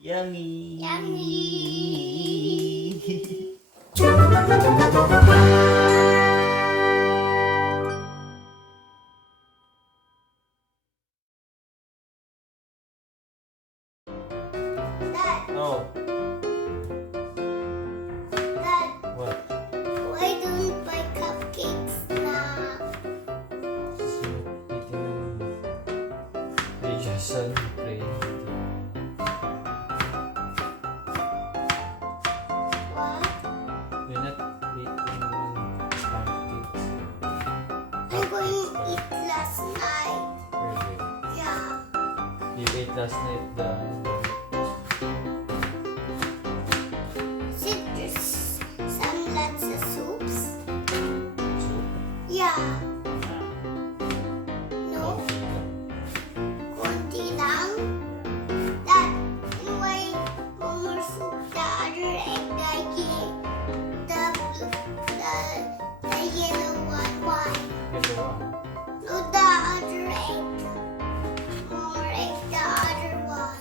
Yummy! Yummy! Dad, Oh, Dad, what? why don't you buy cupcakes na? We just celebrate. What? We're not eating pancakes. I'm going to eat last night. Really? Yeah. You ate last night the Citrus. Some lots of soups. soup? Yeah. Nah. No? Coffee lang. Konti lang. Dad, and why one more soup? The other egg, the yellow one. Why? Ito ah. No, the other egg. One more egg, the other one.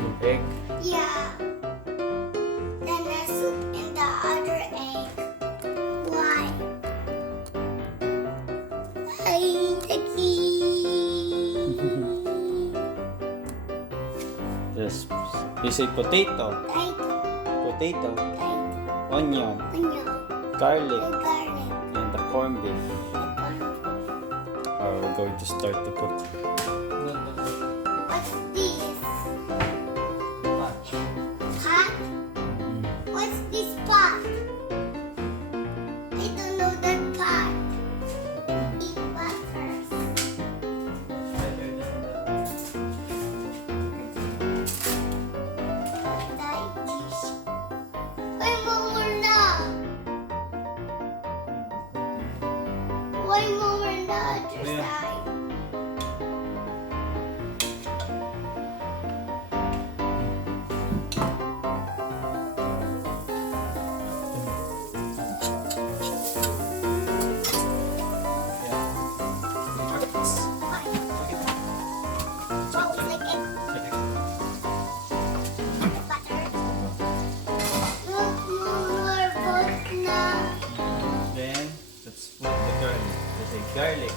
Yung egg. Yeah. Then the soup and the other egg. Why? Ay, Taki. Yes. You say potato, Taito, potato, taito. onion, Onion. garlic, Garlic. and the corned beef. We're going to start to cook. What's this? Pot? What's this pot? I don't know that pot. Eat pot first. Why more na? Why more na other Yeah. side? Oh, like egg butter. Look, more both na. Then, let's put the garlic. Let's say garlic.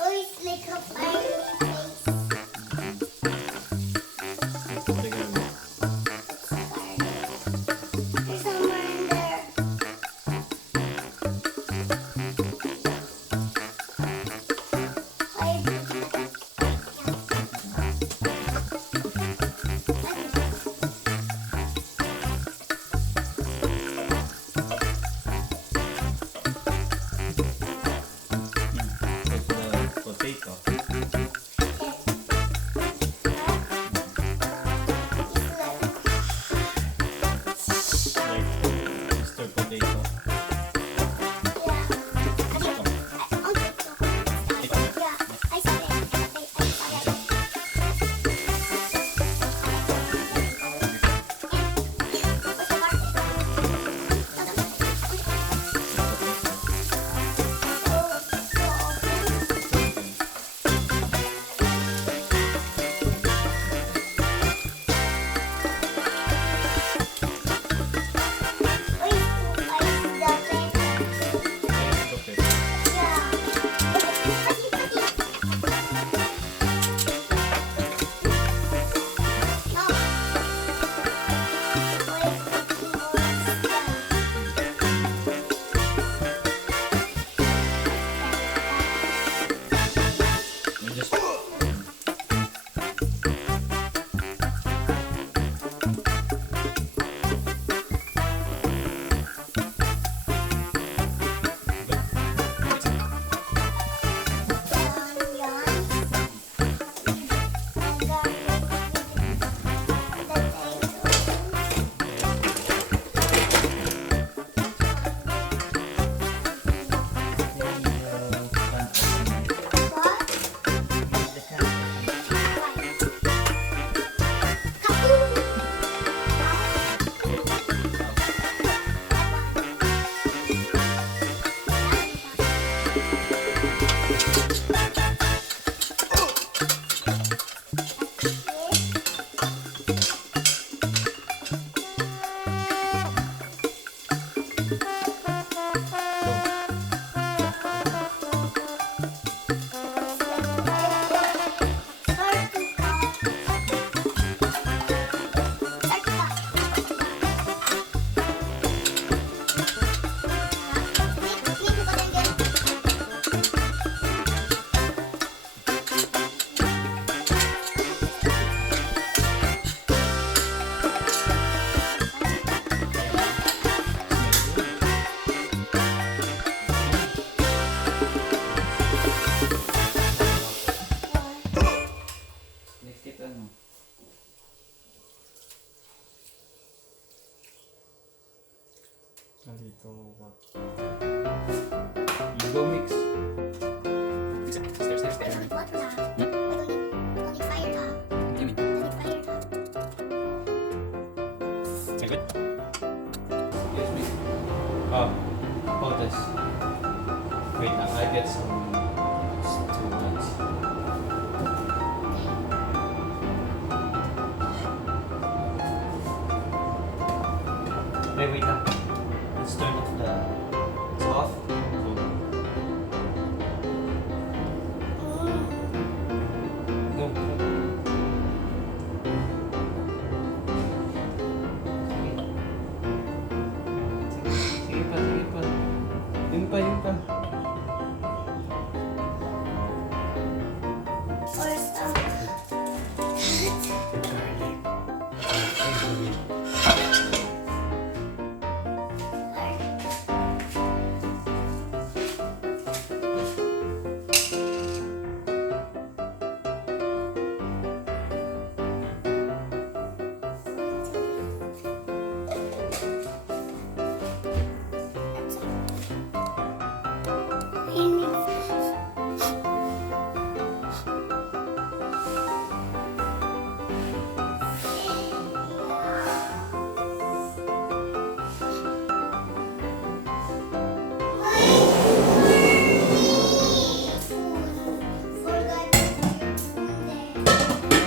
Oh, it's like a fiery face. Put the garlic. There's somewhere in there. Put the potato. Like Mr. Potato. And just Wait, I get some two ones. Wait lang. Let's turn off the... It's off? Go. Sige pa. Yun pa. Or some.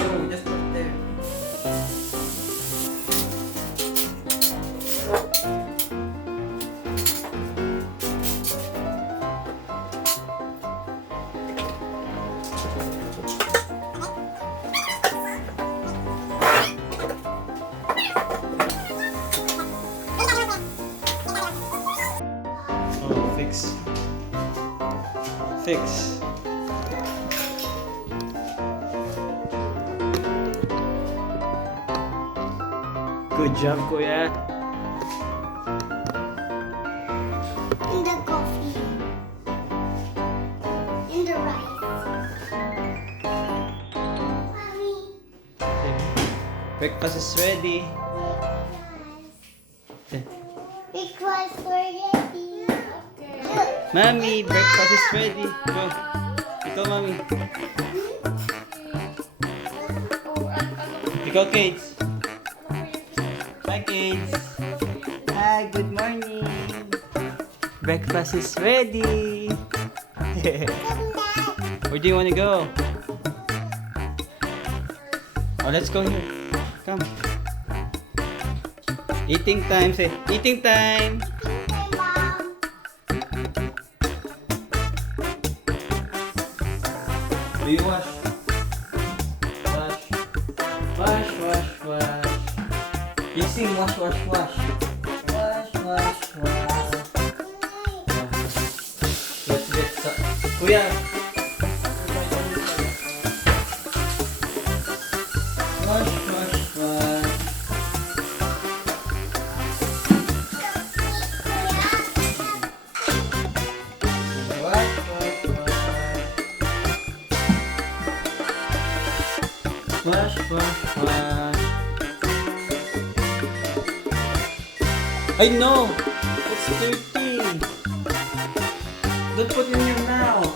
No, just put it there. Oh, fix. Good job, Kuya. In the coffee. In the rice. Mommy. Breakfast is ready. Because we're ready. Mommy, breakfast is ready. Go. Ikaw, Mommy. Ikaw, Kate. Bye, Kate. Hi, good morning. Breakfast is ready. Where do you want to go? Oh, let's go here. Come. Eating time. Say, eating time. Mom. Do you wash? Wash. You sing wash. Wash. Let's get some. Kuya. Wash. Wash. I know! It's dirty! Don't put in your mouth!